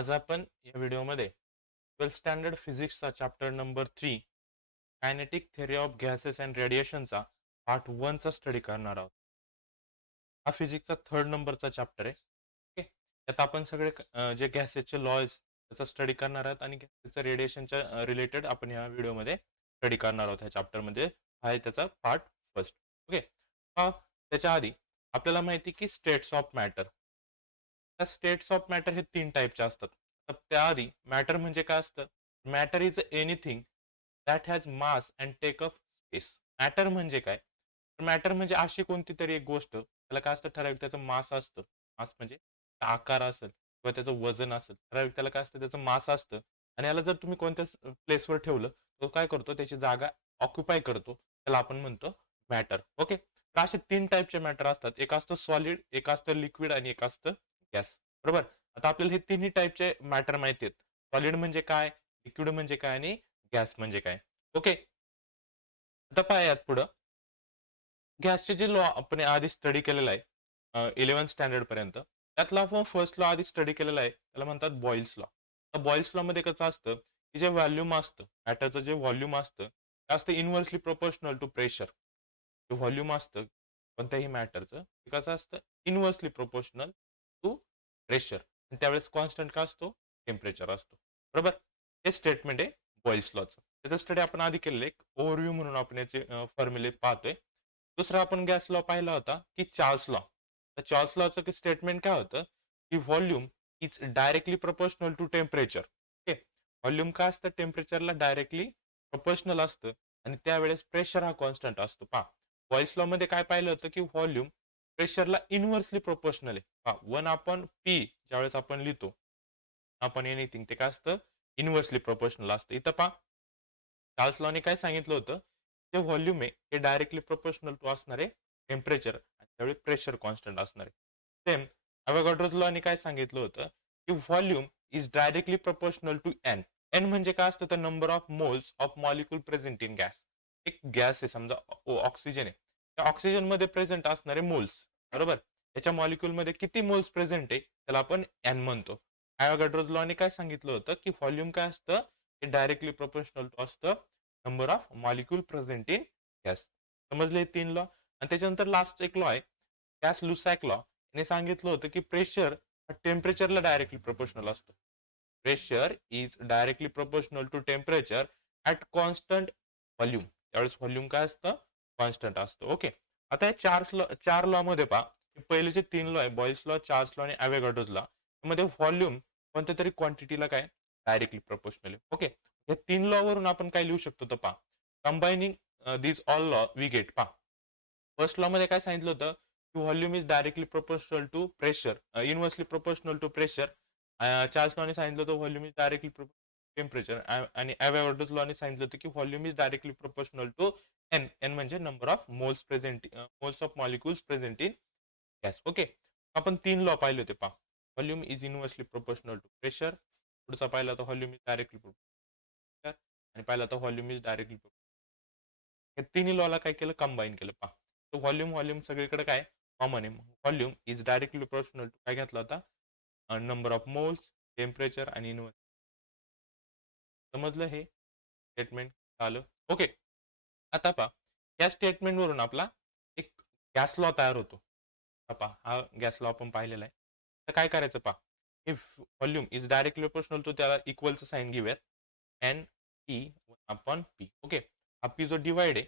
आज आपण या व्हिडिओमध्ये 12th स्टँडर्ड फिजिक्सचा chapter number 3 kinetic theory of gases and रेडिएशनचा पार्ट 1 चा स्टडी करणार आहोत. हा फिजिक्सचा 3rd नंबरचा चॅप्टर आहे. ओके. त्यात आपण सगळे जे गॅसेसचे लॉज त्याचा स्टडी करणार आहोत आणि गॅसेसच्या रेडिएशनच्या रिलेटेड आपण या व्हिडिओमध्ये स्टडी करणार आहोत. ह्या चॅप्टरमध्ये आहे त्याचा पार्ट फर्स्ट. ओके. त्याच्या आधी आपल्याला माहिती की स्टेट्स ऑफ मॅटर. त्या स्टेट्स ऑफ मॅटर हे 3 टाईपचे असतात. तर त्याआधी मॅटर म्हणजे काय असतं? Matter is anything that has mass and take up space. Matter म्हणजे काय? मॅटर म्हणजे अशी कोणती तरी एक गोष्ट, त्याला काय असतं ठराविक त्याचं मास असतं. मास म्हणजे आकार असेल किंवा त्याचं वजन असेल. ठराविक त्याला काय असतं त्याचं मास असतं आणि याला जर तुम्ही कोणत्याच प्लेसवर ठेवलं, तो काय करतो त्याची जागा ऑक्युपाय करतो. त्याला आपण म्हणतो मॅटर. ओके. तर असे 3 टाईपचे मॅटर असतात. एक असतं सॉलिड, एक असतं लिक्विड आणि एक असतं गॅस. बरोबर? आता आपल्याला हे तिन्ही टाईपचे मॅटर माहिती आहेत. सॉलिड म्हणजे काय? लिक्विड म्हणजे काय? आणि गॅस म्हणजे काय? ओके. आता पहा यात पुढं गॅसचे जे लॉ आपण आधी स्टडी केलेला आहे 11th स्टँडर्ड पर्यंत. त्यातला आपण फर्स्ट लॉ आधी स्टडी केलेला आहे. त्याला म्हणतात बॉईल्स लॉ. तर बॉईल्स लॉ मध्ये कसं असतं, की जे व्हॉल्यूम असतं, मॅटरचं जे व्हॉल्यूम असतं, ते असतं इन्व्हर्सली प्रोपोर्शनल टू प्रेशर. जे व्हॉल्यूम असतं कोणत्याही मॅटरचं, ते कसं असतं इन्व्हर्सली प्रोपोर्शनल टू प्रेशर. आणि त्यावेळेस कॉन्स्टंट काय असतो? टेम्परेचर असतो. बरोबर? हे स्टेटमेंट आहे बॉईल्स लॉचं. त्याचा स्टडी आपण आधी केलेलं आहे. एक ओव्हरव्ह्यू म्हणून आपण याचे फॉर्म्युले पाहतोय. दुसरा आपण गॅस लॉ पाहिला होता की चार्ल्स लॉ. तर चार्ल्स लॉचं स्टेटमेंट काय होतं की volume is directly proportional to temperature. Okay. Volume काय असतं टेम्परेचरला डायरेक्टली प्रोपोर्शनल असतं आणि त्यावेळेस प्रेशर हा कॉन्स्टंट असतो. पहा बॉईल्स लॉ मध्ये काय पाहिलं होतं की व्हॉल्यूम प्रेशरला इन्व्हर्सली प्रोपोर्शनल आहे. पहा 1/p ज्यावेळेस आपण लिहितो आपण एनिथिंग ते काय असतं इन्व्हर्सली प्रोपोर्शनल असतं. इथं पहा चार्ल्स लॉने काय सांगितलं होतं जे व्हॉल्यूम आहे हे डायरेक्टली प्रोपोर्शनल टू असणार आहे टेम्परेचर आणि त्यावेळी प्रेशर कॉन्स्टंट असणार आहे. सेम अवोगाड्रोज लॉने काय सांगितलं होतं की volume is directly proportional to N. N म्हणजे काय असतं तर number of moles of molecule present in gas. एक गॅस आहे समजा ऑक्सिजन आहे. त्या ऑक्सिजन मध्ये प्रेझेंट असणारे मोल्स बरोबर याच्या मॉलिक्यूल मध्ये किती मोल्स प्रेझेंट आहे त्याला आपण एन म्हणतो. अवोगाड्रोज लॉने काय सांगितलं होतं की व्हॉल्यूम काय असतं हे डायरेक्टली प्रोपोर्शनल टू असतं number of molecule present in gas. समजले 3 लॉ. आणि त्याच्यानंतर लास्ट एक लॉ आहे गॅस लुसॅक लॉ. याने सांगितलं होतं की प्रेशर टेम्परेचरला डायरेक्टली प्रोपोर्शनल असतो. Pressure is directly proportional to temperature at constant volume. त्यावेळेस व्हॉल्यूम काय असतं कॉन्स्टंट असतं. ओके. आता या 4 लॉ मध्ये पहा पहिले जे 3 लॉ आहे बॉईल्स लॉ चार्ल्स लॉ आणि अवोगाड्रोज लॉ मध्ये व्हॉल्यूम कोणत्या तरी क्वांटिटीला काय डायरेक्टली प्रोपोर्शनल आहे. ओके. या 3 लॉ वरून आपण काय लिहू शकतो तर पहा combining this all law we get. पहा फर्स्ट लॉ मध्ये काय सांगितलं होतं की volume is directly proportional to pressure inversely proportional to pressure. Charles लॉने सांगितलं होतं व्हॉल्यूम इज डायरेक्टली टेम्परेचर आणि अवोगाड्रोज लॉने सांगितलं होतं की volume is directly proportional to N. N म्हणजे number of moles of molecules present in gas. Okay. आपण 3 law पाहिले होते पहा volume is inversely proportional to pressure. पुढचा पाहिला तर व्हॉल्यूम इज डायरेक्टली प्रोपोर्शनल आणि पाहिला तर व्हॉल्यूम इज डायरेक्टली या तिन्ही लॉला काय केलं कंबाईन केलं पहा. तो व्हॉल्यूम व्हॉल्यूम सगळीकडे काय कॉमन आहे. Volume is directly proportional to काय घेतला होता नंबर ऑफ मोल्स टेम्परेचर आणि इन्व्हर्स. समजलं हे स्टेटमेंट झालं. ओके. आता पहा या स्टेटमेंट वरून आपला एक गॅस लॉ तयार होतो. पहा हा गॅस लॉ आपण पाहिलेला आहे. तर काय करायचं पहा if volume is directly proportional to त्याला इक्वलचं साइन घेऊयात N P upon P. Okay. हा पी जो डिवाइड आहे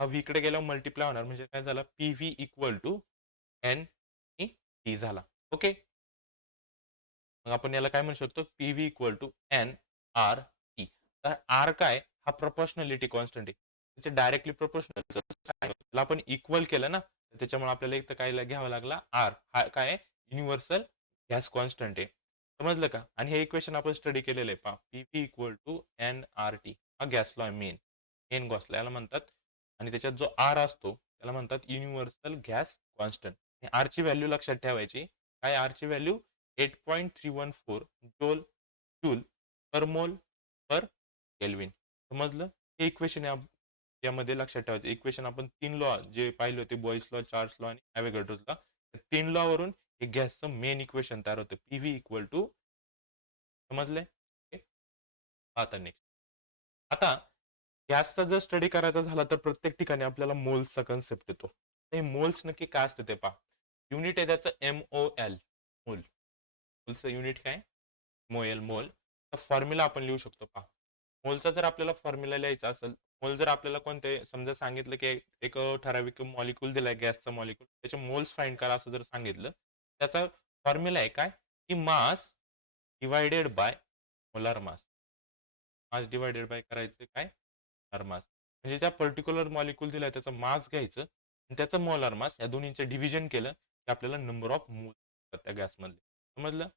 हा व्ही कडे गेल्यावर मल्टिप्लाय होणार म्हणजे काय झालं P V equal to N T झाला. ओके. मग आपण याला काय म्हणू शकतो P V equal to N R T. तर आर काय हा प्रोपोर्शनॅलिटी कॉन्स्टंट आहे. त्याचे डायरेक्टली प्रोपोर्शनल त्याला आपण इक्वल केलं ना त्याच्यामुळे आपल्याला एक तर काय घ्यावा लागला आर हा काय युनिव्हर्सल गॅस कॉन्स्टंट आहे. समजलं का. आणि हे इक्वेशन आपण स्टडी केलेलं आहे पहा P V equal to N R T हा गॅस लॉ आहे मेन गॉस लॉ याला म्हणतात. आणि त्याच्यात जो आर असतो त्याला म्हणतात युनिव्हर्सल गॅस कॉन्स्टंट. आर ची व्हॅल्यू लक्षात ठेवायची. काय आर ची व्हॅल्यू 8.314 जोल जूल पर मोल पर केल्विन. समजलं. हे इक्वेशन यामध्ये लक्षात ठेवायचं. इक्वेशन आपण 3 लॉ जे पाहिले होते बॉईस लॉ चार्ल्स लॉ आणि अवोगाड्रोज लॉ 3 लॉ वरून हे गॅसचं मेन इक्वेशन तयार होतं पी व्ही इक्वल टू समजले? ओके. आता नेक्स्ट. आता गॅसचा जर स्टडी करायचा झाला तर प्रत्येक ठिकाणी आपल्याला मोल्सचा कन्सेप्ट येतो. हे मोल्स नक्की काय असतं ते पहा. युनिट आहे त्याचं MOL, मोल. मोलचं युनिट काय? मोल, मोल. फॉर्म्युला आपण लिहू शकतो पहा. मोलचा जर आपल्याला फॉर्म्युला लिहायचा असेल, मोल जर आपल्याला कोणते समजा सांगितलं की एक ठराविक मॉलिक्यूल दिलाय गॅसचा मॉलिक्यूल, त्याचे मोल्स फाइंड करा असं जर सांगितलं, त्याचा फॉर्म्युला आहे काय? की mass divided by molar mass. Mass divided by करायचं काय? Molar mass. म्हणजे त्या पर्टिक्युलर मॉलिक्यूल दिलाय त्याचा मास घ्यायचं आणि त्याचं मोलार मास या दोन्हीचं डिव्हिजन केलं की आपल्याला नंबर ऑफ मोल त्या गॅसमधले. समजलं?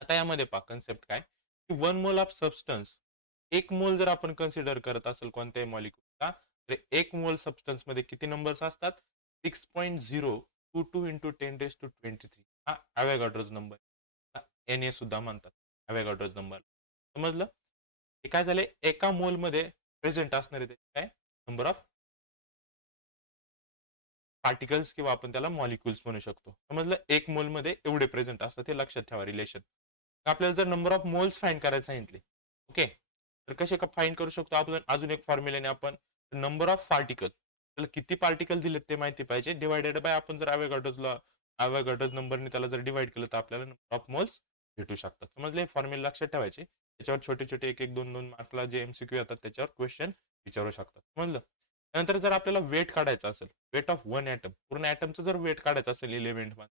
आता यामध्ये पहा कन्सेप्ट काय? की 1 मोल ऑफ सबस्टन्स, 1 मोल जर आपण कन्सिडर करत असेल कोणत्याही मॉलिक्यूलचा, तर 1 मोल सबस्टन्समध्ये किती नंबर्स असतात? 6.022 इंटू 10⁻23 हा अवॅगाड्रोज नंबर. NA सुद्धा म्हणतात अवॅगाड्रोज नंबर. समजलं? हे काय झाले? एका मोलमध्ये प्रेझेंट असणारे ते काय? नंबर ऑफ पार्टिकल्स किंवा आपण त्याला मॉलिक्युल्स म्हणू शकतो. समजलं? एक मोलमध्ये एवढे प्रेझेंट असतात हे लक्षात ठेवा रिलेशन. आपल्याला जर नंबर ऑफ मोल्स फाइंड करायला सांगितले, ओके, तर कसे का फाइंड करू शकतो आपण? अजून एक फॉर्म्युल्याने आपण नंबर ऑफ पार्टिकल, त्याला किती पार्टिकल दिलेत ते माहिती पाहिजे, डिवायडेड बाय आपण जर अवॅगाड्रोज नंबरने त्याला जर डिवाइड केलं तर आपल्याला नंबर ऑफ मोल्स भेटू शकतात. समजले? फॉर्म्युला लक्षात ठेवायचे. त्याच्यावर छोटे छोटे एक एक दोन दोन मार्कला जे MCQ येतात त्याच्यावर क्वेश्चन विचारू शकतात. समजलं? त्यानंतर जर आपल्याला वेट काढायचं असेल, वेट ऑफ वन ॲटम, पूर्ण ॲटमचं जर वेट काढायचं असेल एलिमेंटमध्ये,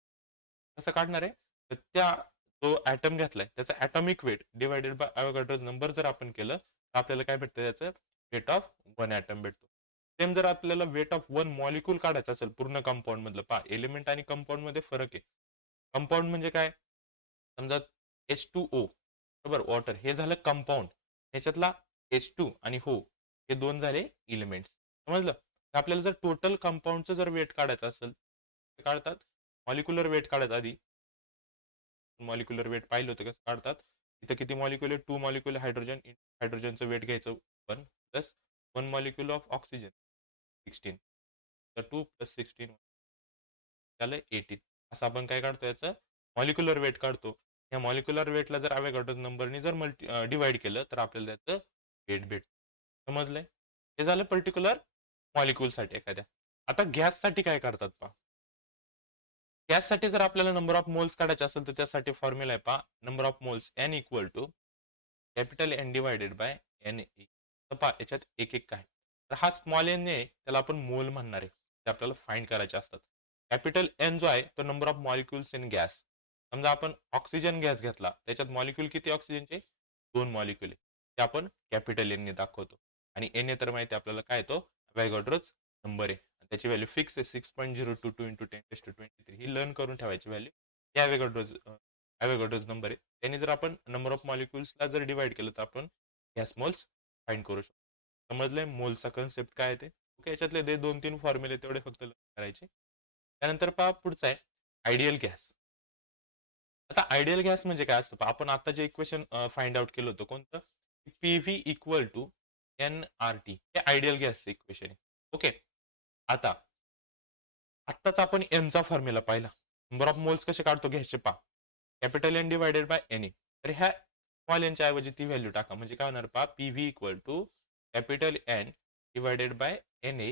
कसं काढणार आहे? तर जो ॲटम घेतलाय त्याचा atomic weight divided by Avogadro's number जर आपण केलं तर आपल्याला काय भेटतं? त्याचं वेट ऑफ वन ॲटम भेटतो. सेम जर आपल्याला वेट ऑफ वन मॉलिक्यूल काढायचं असेल पूर्ण कंपाऊंड मधलं, पहा एलिमेंट आणि कंपाऊंड मध्ये फरक आहे. कंपाऊंड म्हणजे काय? समजा H2O, बरोबर, वॉटर हे झालं कंपाऊंड. ह्याच्यातला H2 आणि हो हे दोन झाले एलिमेंट्स. समजलं? तर आपल्याला जर टोटल कंपाऊंडचं जर वेट काढायचं असेल, ते काढतात. मॉलिक्युलर वेट काढायचं आधी. मॉलिक्युलर वेट पाहिलं होतं कसं काढतात. इथं किती मॉलिक्युल आहे? 2 मॉलिक्युल हायड्रोजन. हायड्रोजनचं वेट घ्यायचं 1 प्लस 1 मॉलिक्युल ऑफ ऑक्सिजन 16. तर 2 प्लस 16 झालं 18. असं आपण काय काढतो याचं मॉलिक्युलर वेट काढतो. या मॉलिक्युलर वेटला जर अवॅगाड्रो नंबरने जर डिवाइड केलं तर आपल्याला त्याचं वेट भेटतं. समजलंय? हे झालं पर्टिक्युलर मॉलिक्युलसाठी एखाद्या. आता गॅससाठी काय करतात पहा. गॅससाठी जर आपल्याला नंबर ऑफ मोल्स काढायचे असेल तर त्यासाठी फॉर्म्युला आहे पहा. Number of moles N equal to capital N divided by NA. तर पहा याच्यात एक एक काय. तर हा स्मॉल n आहे त्याला आपण मोल म्हणणार आहे. ते आपल्याला फाइंड करायचे असतात. कॅपिटल N जो आहे तो number of molecules in gas. समजा आपण ऑक्सिजन गॅस घेतला त्याच्यात मॉलिक्युल किती ऑक्सिजनचे? 2 मॉलिक्युल आहे. ते आपण कॅपिटल N ने दाखवतो. आणि NA तर माहिती आहे आपल्याला काय तो अवॅगाड्रोज नंबर आहे. त्याची व्हॅल्यू फिक्स आहे 6.022 इंटू 10⁻23 ही लर्न करून ठेवायची व्हॅल्यू. हे अवॅगाड्रोज नंबर आहे. त्यांनी जर आपण नंबर ऑफ मॉलिक्युल्सला जर डिवाइड केलं तर आपण गॅस मोल्स फाइंड करू शकतो. समजलंय मोलचा कन्सेप्ट काय आहे ते? ओके, याच्यातले ते 2-3 फॉर्म्युले तेवढे फक्त लर्न करायचे. त्यानंतर पहा पुढचा आहे आयडियल गॅस. आता आयडियल गॅस म्हणजे काय असतं? आपण आता जे इक्वेशन फाइंड आउट केलं होतं कोणतं? PV इक्वल टू NRT हे आयडियल गॅसचं इक्वेशन आहे. ओके. आता आत्ताच आपण एनचा फॉर्म्युला पाहिला. नंबर ऑफ मोल्स कसे काढतो गॅसचे पहा. Capital N divided by NA. तर ह्या स्मॉल एनच्या ऐवजी ती व्हॅल्यू टाका. म्हणजे काय होणार पहा PV equal to capital N divided by NA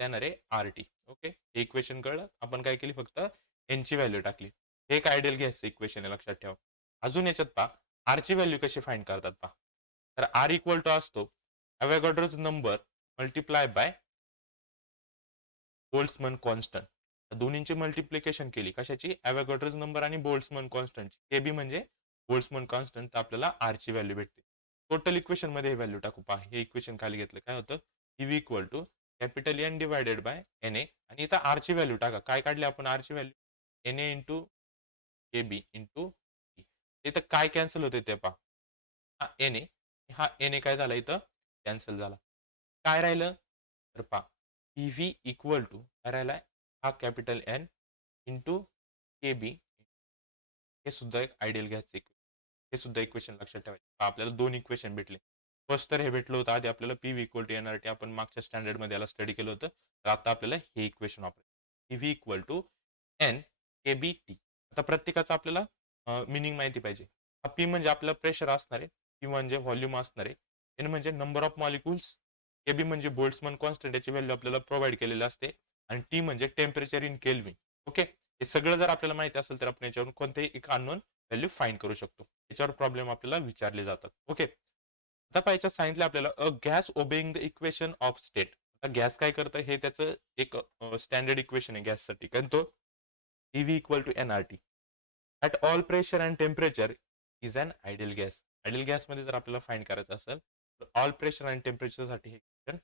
येणार आहे RT. ओके. हे इक्वेशन कळलं. आपण काय केली फक्त एनची व्हॅल्यू टाकली. हे एक आयडियल गॅसचं इक्वेशन आहे लक्षात ठेवा. अजून याच्यात पहा आरची व्हॅल्यू कशी फाइंड करतात पहा. तर आर इक्वल टू असतो Avogadro's number multiply by Boltzmann constant. दोन्हींची मल्टिप्लिकेशन केली कशाची? अवॅगाड्रोज नंबर आणि बोल्ट्झमन कॉन्स्टंटची. के बी म्हणजे बोल्ट्झमन कॉन्स्टंट, तर आपल्याला आरची व्हॅल्यू भेटते. टोटल इक्वेशन मध्ये हे व्हॅल्यू टाकू पहा. हे इक्वेशन खाली घेतलं काय होतं? PV equal to capital N divided by N A आणि इथं आरची व्हॅल्यू टाका. काय काढली आपण आरची value? N A into K B into इथं काय कॅन्सल होते ते पहा. हा एन ए, हा एन ए काय झाला इथं कॅन्सल झाला. काय राहिलं? तर पहा PV इक्वल टू काय राहिलाय? हा कॅपिटल N इंटू के बी. हे सुद्धा एक आयडियल गॅसचे हे सुद्धा इक्वेशन लक्षात ठेवायचे. आपल्याला दोन इक्वेशन भेटले. फर्स्ट तर हे भेटलं होतं आधी आपल्याला PV इक्वल टू NRT आपण मागच्या स्टँडर्ड मध्ये याला स्टडी केलं होतं. तर आता आपल्याला हे इक्वेशन वापरायचं. PV equal to N KBT. आता प्रत्येकाचं आपल्याला मिनिंग माहिती पाहिजे. पी म्हणजे आपलं प्रेशर असणार आहे, पी म्हणजे व्हॉल्यूम असणार आहे, एन म्हणजे नंबर ऑफ मॉलिक्युल्स, के बी म्हणजे बोल्ट्झमन कॉन्स्टंट याची व्हॅल्यू आपल्याला प्रोव्हाइड केलेली असते आणि टी म्हणजे टेम्परेचर इन केल्विन. ओके, हे सगळं जर आपल्याला माहिती असेल तर आपण याच्यावरून कोणतेही एक अननोन व्हॅल्यू फाइंड करू शकतो. याच्यावर प्रॉब्लेम आपल्याला विचारले जातात. ओके, आता पाहायचं सांगितलं आपल्याला a gas obeying the equation of state. आता गॅस काय करतं हे त्याचं एक स्टँडर्ड इक्वेशन आहे गॅससाठी, कारण तो EV equal to NRT at all pressure and temperature is an ideal gas. Ideal गॅसमध्ये जर आपल्याला फाइंड करायचं असेल तर ऑल प्रेशर आणि टेम्परेचरसाठी हे इक्वेशन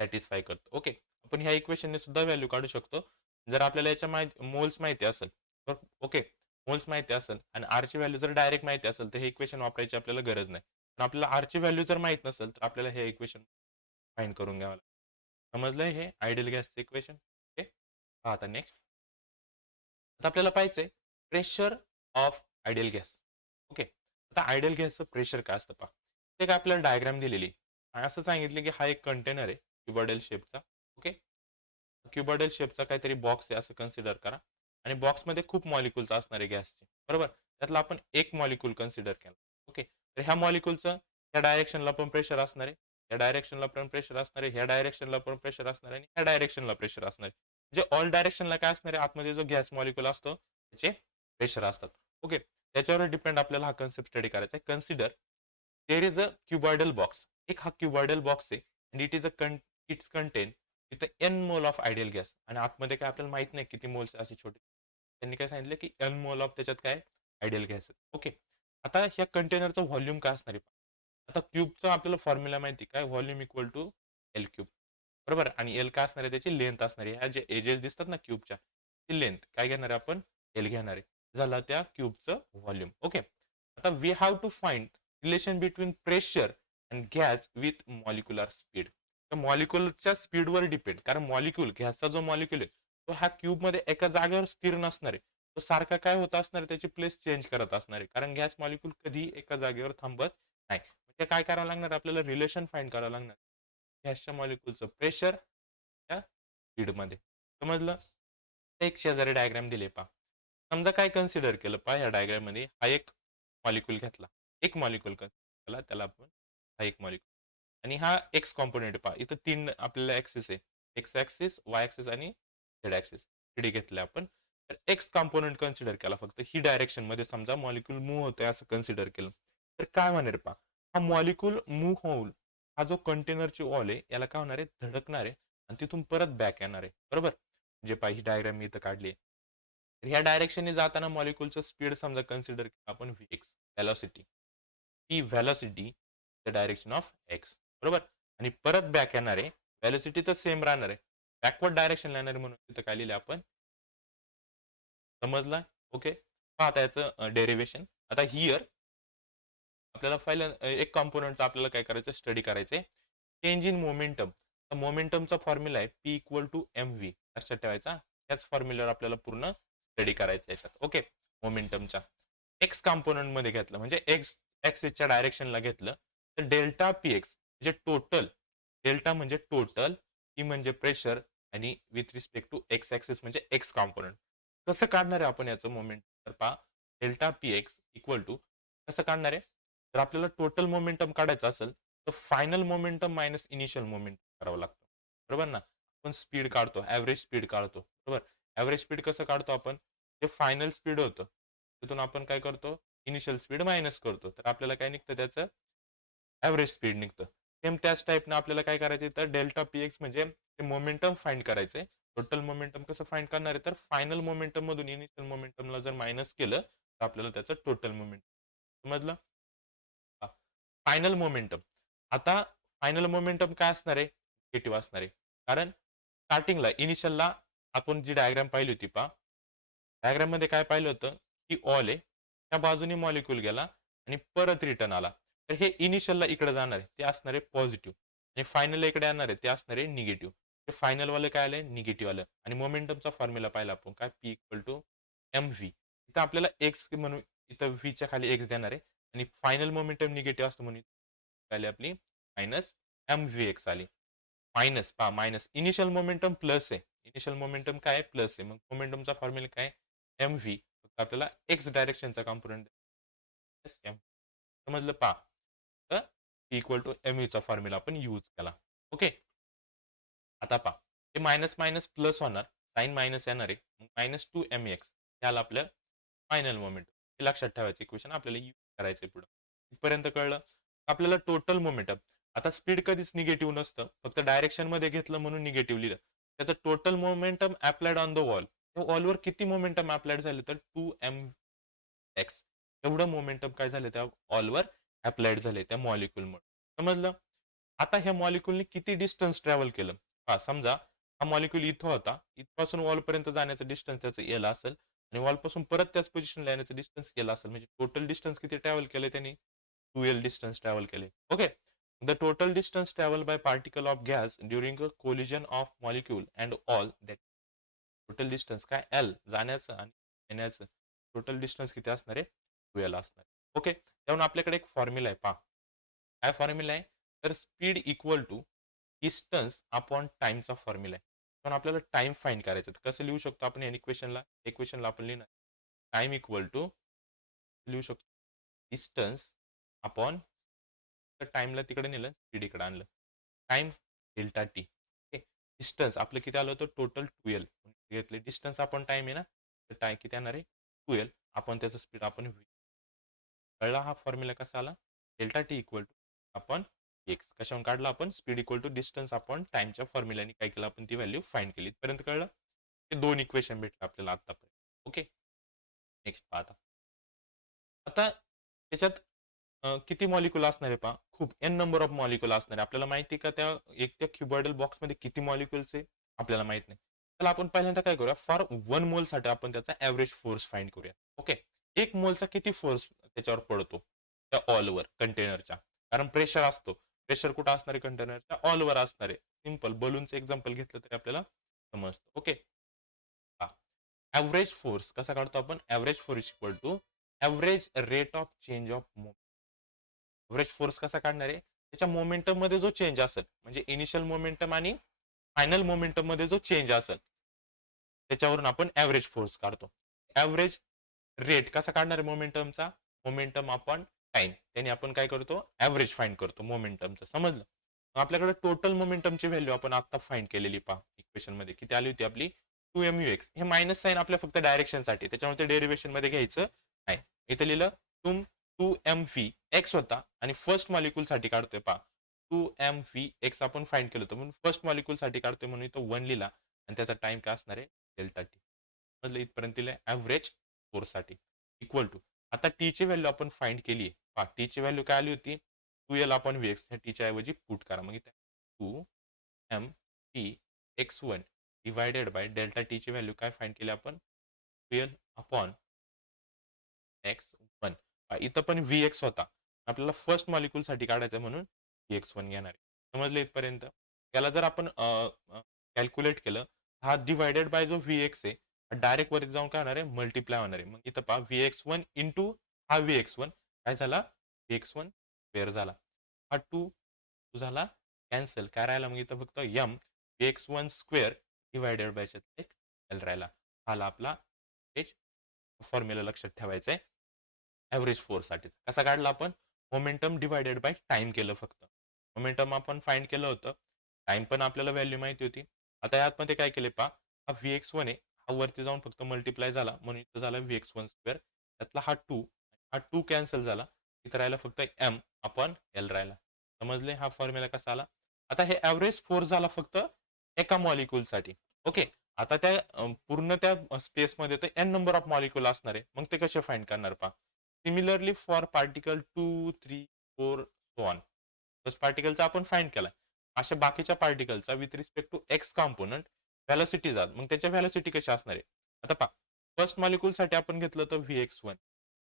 सॅटिस्फाय करतो. ओके, आपण ह्या इक्वेशनने सुद्धा व्हॅल्यू काढू शकतो जर आपल्याला याच्या मोल्स माहिती असेल तर. ओके, मोल्स माहिती असेल आणि आरची व्हॅल्यू जर डायरेक्ट माहिती असेल तर हे इक्वेशन वापरायची आपल्याला गरज नाही. पण आपल्याला आरची व्हॅल्यू जर माहित नसेल तर आपल्याला हे इक्वेशन फाइंड करून घ्यावं लागेल. समजलंय हे आयडियल गॅसचं इक्वेशन. ओके, पहा आता नेक्स्ट. आता आपल्याला पाहायचंय pressure of ideal gas. Okay, आता आयडियल गॅसचं प्रेशर काय असतं पहा. ते काय आपल्याला डायग्राम दिलेली आणि असं सांगितलं की हा एक कंटेनर आहे क्युबॉइडल शेपचा. ओके, क्युबॉइडल शेपचा काहीतरी बॉक्स आहे असं कन्सिडर करा आणि बॉक्समध्ये खूप मॉलिक्युल्स असणार आहे गॅसचे, बरोबर. त्यातला आपण एक मॉलिक्यूल कन्सिडर केला. ओके, तर ह्या मॉलिक्यूलचं ह्या डायरेक्शनला पण प्रेशर असणार आहे, या डायरेक्शनला पण प्रेशर असणार आहे, ह्या डायरेक्शनला पण प्रेशर असणार आहे आणि ह्या डायरेक्शनला प्रेशर असणार आहे. म्हणजे ऑल डायरेक्शनला काय असणार आहे, आतमध्ये जो गॅस मॉलिक्यूल असतो त्याचे प्रेशर असतात. ओके, त्याच्यावर डिपेंड आपल्याला हा कन्सेप्ट स्टडी करायचा आहे. Consider there is a cuboidal box. एक हा क्युबॉइडल बॉक्स आहे and it is its contain with N mole of ideal gas आणि आतमध्ये काय आपल्याला माहित नाही किती मोल्स असे छोटे. त्यांनी काय सांगितलं की एन मोल ऑफ त्याच्यात काय आयडियल गॅस. ओके, आता ह्या कंटेनरचं व्हॉल्यूम काय असणार आहे. आता क्यूबचा आपल्याला फॉर्म्युला माहिती काय, volume equal to L cube, बरोबर. आणि एल काय असणार आहे, त्याची लेंथ असणार आहे. ह्या जे एजेस दिसतात ना क्यूबच्या, ती लेंथ काय घेणार आहे आपण, एल घेणार आहे. झालं त्या क्यूबचं व्हॉल्यूम. ओके, आता we have to find relation between pressure and gas with molecular speed. तर मॉलिक्युलच्या स्पीडवर डिपेंड, कारण मॉलिक्यूल गॅसचा जो मॉलिक्यूल आहे तो ह्या क्यूबमध्ये एका जागेवर स्थिर नसणार आहे. तो सारखा काय होत असणार आहे, त्याची प्लेस चेंज करत असणार आहे, कारण गॅस मॉलिक्यूल कधी एका जागेवर थांबत नाही. म्हणजे काय करावं लागणार, आपल्याला रिलेशन फाइंड करावं लागणार गॅसच्या मॉलिक्यूलचं प्रेशर त्या स्पीडमध्ये. समजलं. एक शेजारी डायग्राम दिले पहा. समजा काय कन्सिडर केलं पहा, या डायग्राम मध्ये हा एक मॉलिक्यूल घेतला, एक मॉलिक्यूल केला त्याला आपण, हा एक मॉलिक्यूल आणि हा एक्स कॉम्पोनेंट पहा. इथं तीन आपल्याला ऍक्सिस आहे, एक्स ऍक्सिस, वाय ऍक्सिस आणि झेड ऍक्सिस. थ्री घेतले आपण. तर एक्स कॉम्पोनंट कन्सिडर केला, फक्त ही डायरेक्शन मध्ये समजा मॉलिक्यूल मूव्ह होतोय असं कन्सिडर केलं. तर काय म्हणेल पहा, हा मॉलिक्यूल मूव्ह होऊन हा जो कंटेनरची वॉल आहे याला काय होणार आहे, धडकणार आहे आणि तिथून परत बॅक येणार आहे, बरोबर. जे पाहिजे डायग्राम मी इथं काढली. तर ह्या डायरेक्शनने जाताना मॉलिक्यूलचं स्पीड समजा कन्सिडर केलं आपण VX, velocity. He velocity the direction of x, बरोबर. आणि परत बॅक येणार आहे, व्हॅलॉसिटी तर सेम राहणार आहे, बॅकवर्ड डायरेक्शन येणार आहे, म्हणून तिथं काय लिहिले आपण, समजला. ओके, पहा आता याचं डेरिवेशन. आता हिअर आपल्याला पहिलं एक कॉम्पोनंटचा आपल्याला काय करायचं, स्टडी करायचंय, चेंज इन मोमेंटम. मोमेंटमचा फॉर्म्युला आहे P equal to M V, लक्षात ठेवायचा. त्याच फॉर्म्युलावर आपल्याला पूर्ण स्टडी करायचं याच्यात. ओके, मोमेंटमच्या एक्स कॉम्पोनंट मध्ये घेतलं म्हणजे एक्स च्या डायरेक्शनला घेतलं तर डेल्टा पी एक्स म्हणजे टोटल, डेल्टा म्हणजे टोटल, पी म्हणजे प्रेशर आणि with respect to X axis म्हणजे एक्स कॉम्पोनंट. कसं काढणार आहे आपण याचं मोमेंट, तर पहा delta P X equal to कसं काढणार आहे, तर आपल्याला टोटल मोमेंटम काढायचं असेल तर final momentum minus initial momentum करावं लागतं, बरोबर ना. आपण स्पीड काढतो, ऍव्हरेज स्पीड काढतो, बरोबर. ऍव्हरेज स्पीड कसं काढतो आपण, जे फायनल स्पीड होतं तिथून आपण काय करतो, इनिशियल स्पीड मायनस करतो, तर आपल्याला काय निघतं, त्याचं ऍव्हरेज स्पीड निघतं. सेम त्याच टाईपनं आपल्याला काय करायचं, तर डेल्टा पी एक्स म्हणजे ते मोमेंटम फाइंड करायचंय. टोटल मोमेंटम कसं फाइंड करणार आहे, तर फायनल मोमेंटम मधून इनिशियल मोमेंटमला जर मायनस केलं तर आपल्याला त्याचं टोटल मोमेंटम समजलं. Final momentum. आता फायनल मोमेंटम काय असणार आहे, निगेटिव्ह असणार आहे, कारण स्टार्टिंगला इनिशियलला आपण जी डायग्राम पाहिली होती पहा, डायग्राम मध्ये काय पाहिलं होतं की ऑल आहे, त्या बाजूने मॉलिक्यूल गेला आणि परत रिटर्न आला, तर हे इनिशियलला इकडे जाणार आहे ते असणार आहे पॉझिटिव्ह आणि फायनल इकडे येणार आहे ते असणार आहे निगेटिव्ह. ते फायनल वाले काय आले, निगेटिव्ह आलं. आणि मोमेंटमचा फॉर्म्युला पाहिला आपण काय, P equal to M V. इथं आपल्याला एक्स म्हणून इथं व्हीच्या खाली एक्स देणार आहे आणि फायनल मोमेंटम निगेटिव्ह असतो म्हणून आली आपली मायनस एम व्ही एक्स आली. मायनस पहा, मायनस इनिशियल मोमेंटम प्लस आहे, इनिशियल मोमेंटम काय आहे, प्लस आहे, मग मोमेंटमचा फॉर्म्युला काय, एम व्ही. आपल्याला एक्स डायरेक्शनचा कॉम्पोनंट एम. समजलं पा. तर इक्वल टू एम चा फॉर्म्युला आपण यूज केला. ओके. आता पहा ते मायनस मायनस प्लस होणार, साइन मायनस येणार आहे, मायनस टू एम एक्स याला आपलं फायनल मोमेंट हे लक्षात ठेवायचं इक्वेशन आपल्याला यूज करायचं पुढं. इथपर्यंत कळलं. आपल्याला टोटल मोमेंटम, आता स्पीड कधीच निगेटिव्ह नसतं, फक्त डायरेक्शन मध्ये घेतलं म्हणून निगेटिव्ह लिहिलं. त्याचं total momentum applied on the wall, वॉलवर किती मोमेंटम अप्लाइड झाले तर 2mx एवढं मोमेंटम काय झालं त्या वॉलवर अप्लाइड झाले त्या मॉलिक्यूलमुळे. समजलं. आता ह्या मॉलिक्यूलने किती डिस्टन्स ट्रॅव्हल केलं. हा समजा हा मॉलिक्यूल इथं होता, इथपासून वॉलपर्यंत जाण्याचं डिस्टन्स त्याचं एल असेल आणि वॉलपासून परत त्याच पोझिशनला येण्याचं डिस्टन्स एल असेल, म्हणजे टोटल डिस्टन्स किती ट्रॅव्हल केले त्यांनी, 2l डिस्टन्स ट्रॅव्हल केले. Okay. The total distance travel by particle of gas during a collision of molecule and all that. Total distance काय एल जाण्याचं आणि येण्याचं टोटल डिस्टन्स किती असणार आहे, 2l असणार आहे. ओके. त्यामुळे आपल्याकडे एक फॉर्म्युला आहे पहा. काय फॉर्म्युला आहे तर speed equal to distance upon टाइमचा फॉर्म्युला आहे. पण आपल्याला टाइम फाइंड करायचं. कसं लिहू शकतो आपण या इक्वेशनला आपण लिहिणार टाइम इक्वल टू लिहू शकतो डिस्टन्स अपॉन टाइमला तिकडे नेलं, स्पीड इकडे आणलं. Time delta T. Okay. Distance आपलं किती आलं होतं टोटल 2l घेतले. डिस्टन्स अपॉन टाइम आहे ना, तर टाइम किती येणार आहे 2l आपण त्याचं स्पीड आपण कळला हा फॉर्म्युला कसा आला. डेल्टा टी इक्वल टू आपण एक्स कशावरून काढला आपण स्पीड इक्वल टू डिस्टन्स आपण टाइमच्या फॉर्म्युलाने काय केलं आपण ती व्हॅल्यू फाइंड केली. इथपर्यंत कळलं. हे दोन इक्वेशन भेटले आपल्याला आतापर्यंत. ओके. नेक्स्ट पाहता. आता त्याच्यात किती मॉलिक्युल असणार आहे पहा, खूप एन नंबर ऑफ मॉलिक्युल असणार आहे. आपल्याला माहिती आहे का त्या एक त्या क्युबॉइडल बॉक्समध्ये किती मॉलिक्युल्स आहे आपल्याला माहित नाही. चला आपण पहिल्यांदा काय करूया, फॉर 1 मोल साठी आपण त्याचा ऍव्हरेज फोर्स फाइंड करूया. ओके. 1 मोलचा किती फोर्स त्याच्यावर पडतो त्या ऑलवर कंटेनरच्या, कारण प्रेशर असतो. प्रेशर कुठं असणार आहे कंटेनरच्या ऑलवर असणार आहे. सिंपल बलूनचं एक्झाम्पल घेतलं तरी आपल्याला समजतं. ओके. हा ऍव्हरेज फोर्स कसा काढतो आपण, average force equal to average rate of change of moment. Average force कसा काढणार आहे, त्याच्या मोमेंटम मध्ये जो चेंज असेल, म्हणजे इनिशियल मोमेंटम आणि फायनल मोमेंटम मध्ये जो चेंज असेल त्याच्यावरून आपण ऍव्हरेज फोर्स काढतो. ऍव्हरेज रेट कसा काढणार आहे मोमेंटमचा, मोमेंटम अपॉन टाइम, त्याने आपण काय करतो ऍव्हरेज फाइंड करतो मोमेंटमचं. समजलं. आपल्याकडे टोटल मोमेंटमची व्हॅल्यू आपण आता फाइंड केलेली पहा इक्वेशन मध्ये किती आली होती आपली 2mux. हे मायनस साइन आपल्या फक्त डायरेक्शन साठी, त्याच्यामुळे ते डेरिवेशन मध्ये घ्यायचं नाही. इथे लिहिलं तुम 2mv एक्स होता आणि फर्स्ट मॉलिक्यूल साठी काढतोय पहा 2mv एक्स आपण फाइंड केलं होतं म्हणून फर्स्ट मॉलिक्यूल साठी काढतोय म्हणून तो 1 लिहिला आणि त्याचा टाइम काय असणार आहे डेल्टा टी. मधलं इथपर्यंत दिलंय ऍव्हरेज फोर्स साठी इक्वल टू. आता टी ची व्हॅल्यू आपण फाइंड केली आहे पहा, टी ची व्हॅल्यू काय आली होती 2l अपॉन वी एक्स. टीच्या ऐवजी पुट करा, मग इथे 2m x1 divided by delta T ची व्हॅल्यू काय फाइंड केली आपण 2l अपॉन x1. इथं पण Vx होता, आपल्याला फर्स्ट मॉलिक्यूल साठी काढायचं म्हणून Vx1 घेणार आहे. समजलं इथपर्यंत. याला जर आपण कॅल्क्युलेट केलं, हा डिवायडेड बाय जो Vx आहे डायरेक्ट वरती जाऊन काय होणार आहे मल्टिप्लाय होणार आहे. मग इथं पहा Vx1 इंटू हा Vx1 काय झाला Vx1 स्क्वेअर झाला, हा 2 झाला कॅन्सल. काय राहिला मग इथं फक्त m Vx1 square divided by L राहिला. आला आपला फॉर्म्युला लक्षात ठेवायचा आहे ऍव्हरेज फोर्ससाठी. कसा काढला आपण, मोमेंटम डिवायडेड बाय टाइम केलं फक्त. मोमेंटम आपण फाइंड केलं होतं, टाइम पण आपल्याला व्हॅल्यू माहिती होती. आता यात मध्ये काय केले पहा, हा Vx1 आहे, हा वरती जाऊन फक्त मल्टिप्लाय झाला म्हणून इथं झाला Vx1 स्क्वेअर. त्यातला हा 2 कॅन्सल झाला, इथं राहिला फक्त m अपॉन एल राहिला. समजले हा फॉर्म्युला कसा आला. आता हे ऍव्हरेज फोर्स झाला फक्त एका मॉलिक्यूल साठी. ओके. आता त्या पूर्ण त्या स्पेसमध्ये तर एन नंबर ऑफ मॉलिक्यूल असणार आहे, मग ते कसे फाइंड करणार पहा. Similarly for particle 2, 3, 4 so on. First पार्टिकलचा आपण फाइंड केला, अशा बाकीच्या पार्टिकलचा with respect to X component velocity जात, मग त्याच्या व्हॅलोसिटी कशी असणार आहे. आता पहा फर्स्ट मॉलिक्यूल साठी आपण घेतलं तर Vx1,